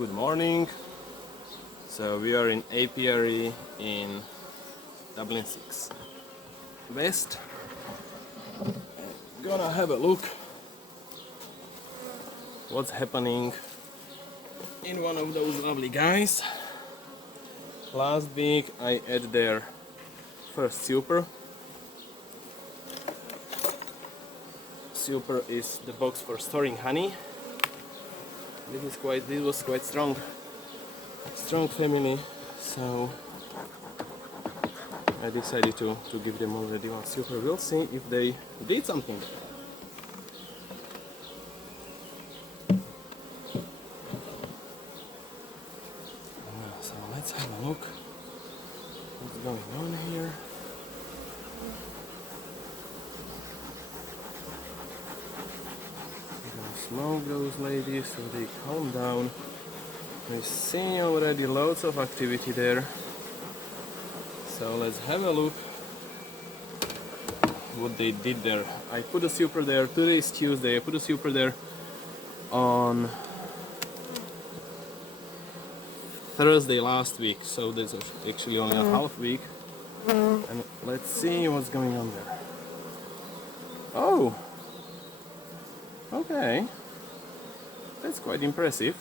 Good morning. So we are in apiary in Dublin 6 West. Gonna have a look what's happening in one of those lovely guys. Last week I had their first super. Super is the box for storing honey. This was quite strong family, so I decided to give them already one super. We'll see if they did something. So let's have a look what's going on here. Smoke those ladies so they calm down. I see already loads of activity there. So let's have a look what they did there. I put a super there. Today is Tuesday. I put a super there on Thursday last week. So this is actually only a half week. And let's see what's going on there. Oh! Okay. That's quite impressive.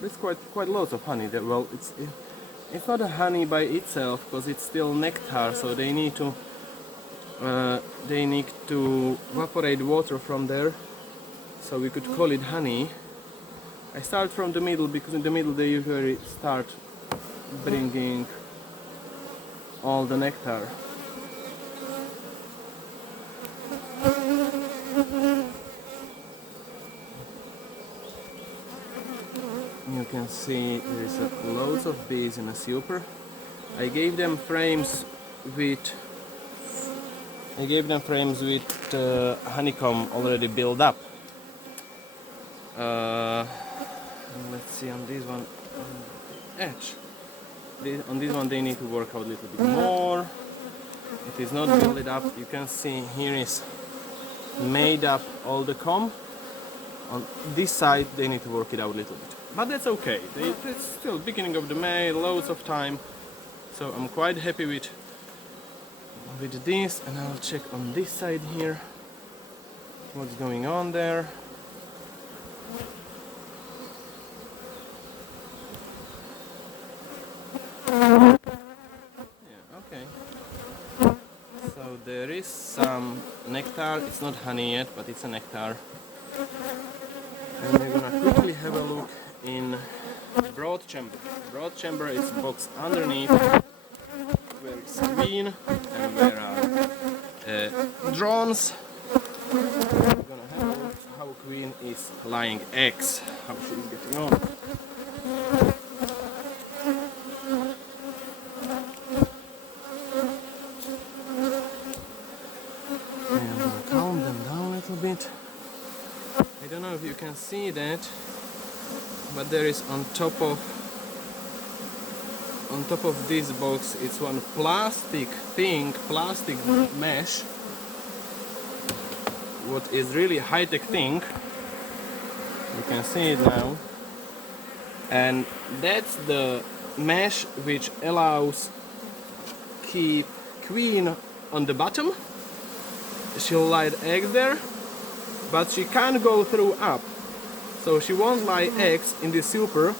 There's quite lots of honey there. Well, it's not a honey by itself because it's still nectar, so they need to evaporate water from there, so we could call it honey. I start from the middle because in the middle they usually start bringing all the nectar. You can see there is loads of bees in a super. I gave them frames with honeycomb already built up. Let's see on this one, edge. On this one they need to work out a little bit more. It is not built up. You can see here is made up all the comb. On this side they need to work it out a little bit. But that's okay. It's still beginning of the May, loads of time. So I'm quite happy with this, and I'll check on this side here what's going on there. Yeah, okay. So there is some nectar. It's not honey yet, but it's a nectar. And we're gonna quickly have a look in broad chamber. Broad chamber is box underneath where it's queen and where are drones. We're gonna have a look how queen is laying eggs, how she is getting on. And I'm gonna calm them down a little bit. I don't know if you can see that, but there is on top of this box, it's one plastic mesh, what is really high-tech thing. You can see it now, and that's the mesh which allows keep queen on the bottom. She'll lay eggs there, but she can't go through up, so she won't lay eggs in the super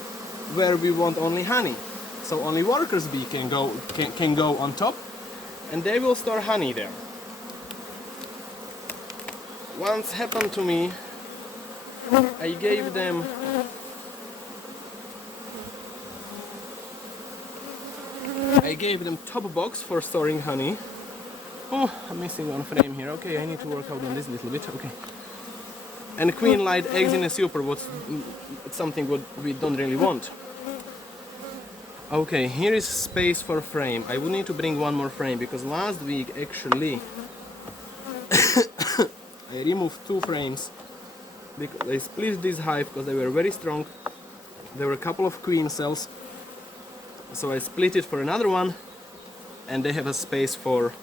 where we want only honey. So only workers bee can go on top, and they will store honey there. Once happened to me, I gave them top box for storing honey. Oh, I'm missing one frame here. Okay, I need to work out on this a little bit. Okay. And queen laid eggs in a super, it's something what we don't really want. Okay, here is space for frame. I would need to bring one more frame because last week actually I removed 2 frames because I split this hive because they were very strong. There were a couple of queen cells, so I split it for another one, and they have a space for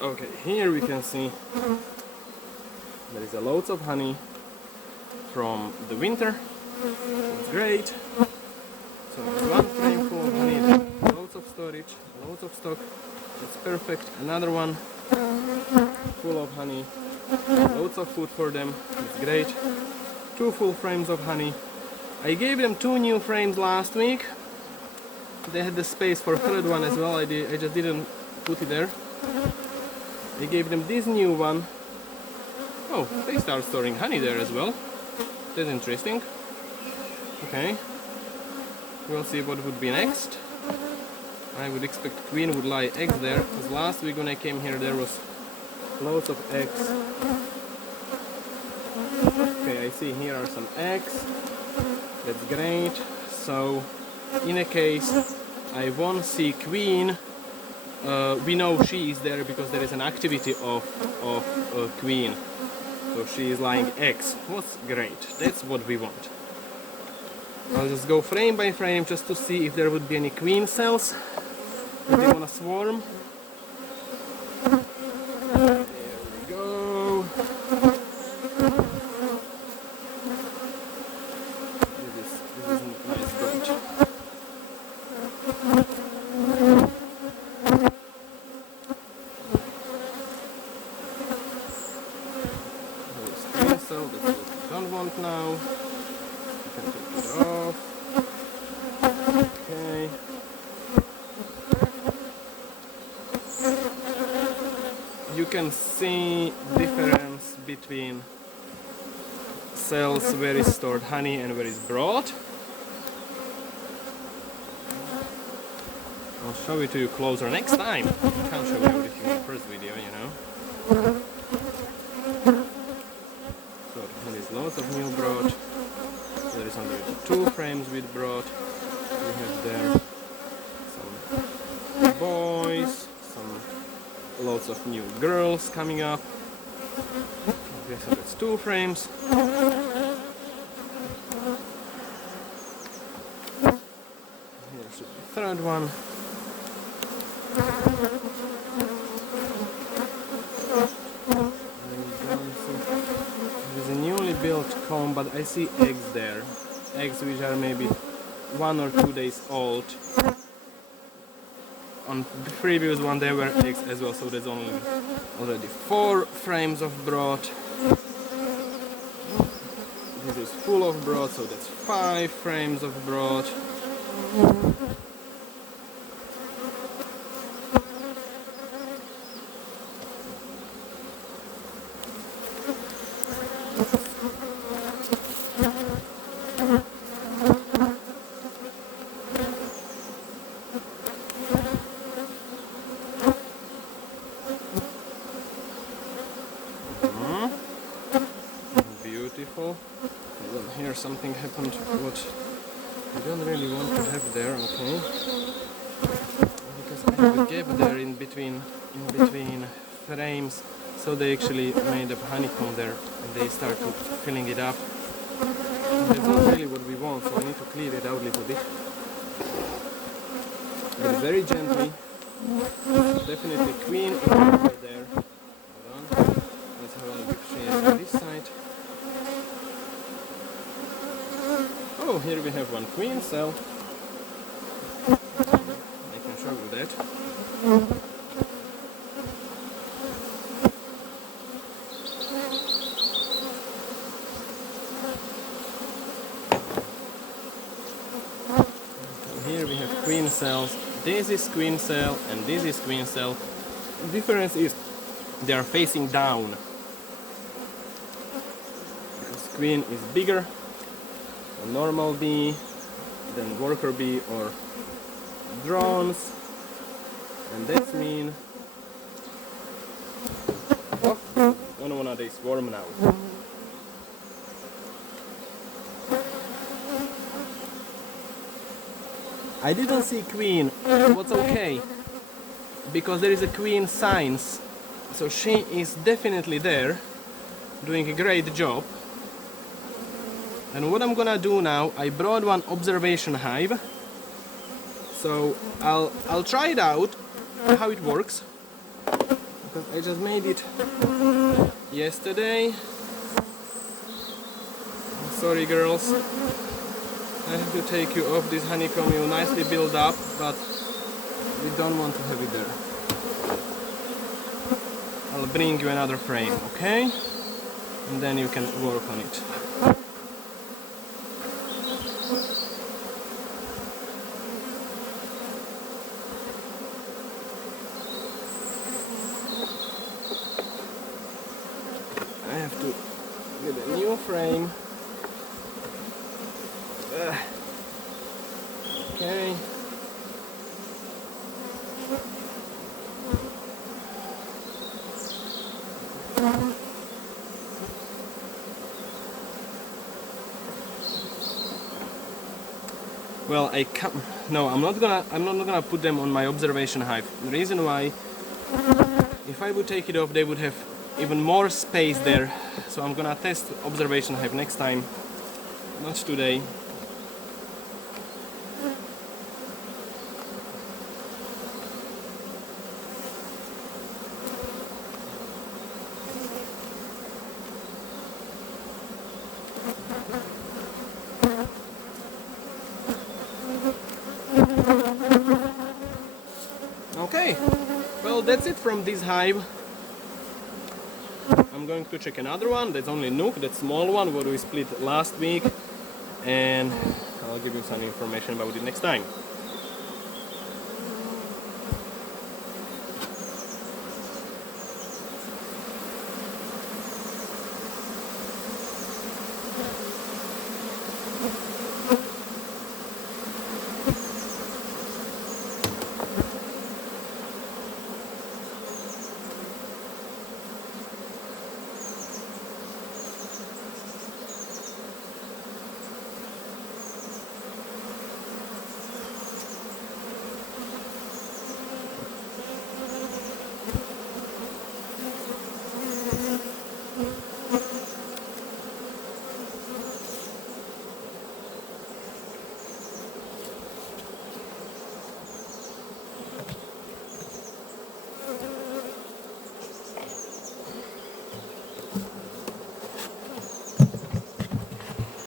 Okay, here we can see there is a loads of honey from the winter. It's great. So there's one frame full of honey, loads of storage, loads of stock. It's perfect. Another one full of honey, loads of food for them. It's great. 2 full frames of honey. I gave them 2 new frames last week. They had the space for a third one as well. I just didn't put it there. I gave them this new one. Oh, they start storing honey there as well. That's interesting. Okay. We'll see what would be next. I would expect queen would lay eggs there, because last week when I came here there was loads of eggs. Okay, I see here are some eggs. That's great. So, in a case I won't see queen, we know she is there because there is an activity of queen. So she is laying eggs. What's great. That's what we want. I'll just go frame by frame just to see if there would be any queen cells if they want to swarm. There we go. This is a nice bird. There's queen cell, that's what we don't want now. You can take it off. Okay. You can see difference between cells where is stored honey and where is brood. I'll show it to you closer next time. I can't show you everything in the first video, you know. So there is lots of new brood. There is already 2 frames with brood. We have there some boys, lots of new girls coming up. Okay, so that's 2 frames. Here should be the 3rd one. There's a newly built comb, but I see eggs there. Eggs which are maybe 1 or 2 days old. On the previous one there were eggs as well, so there's already 4 frames of brood. This is full of brood, so that's 5 frames of brood. Beautiful. And then here something happened what I don't really want to have there, okay? Because I have a gap there in between frames, so they actually made a honeycomb there and they start filling it up. And that's not really what we want, so I need to clear it out a little bit. But very gently. Definitely queen over there. Hold on. Let's have a little bit shade on this side. Oh, here we have 1 queen cell. I can show you that. Here we have queen cells. This is queen cell and this is queen cell. The difference is they are facing down. Because queen is bigger, a normal bee, than worker bee or drones, and that means don't wanna they swarm now. I didn't see queen, what's okay, because there is a queen signs, so she is definitely there, doing a great job. And what I'm gonna do now, I brought 1 observation hive, so I'll try it out how it works, because because I just made it yesterday. Sorry girls, I have to take you off. This honeycomb will nicely build up, but we don't want to have it there. I'll bring you another frame, okay? And then you can work on it. I have to get a new frame. Okay. Well, no, I'm not gonna put them on my observation hive. The reason why, if I would take it off, they would have even more space there. So I'm gonna test observation hive next time, not today. Okay, well that's it from this hive. I'm going to check another one. That's only Nook, that small one what we split last week, and I'll give you some information about it next time.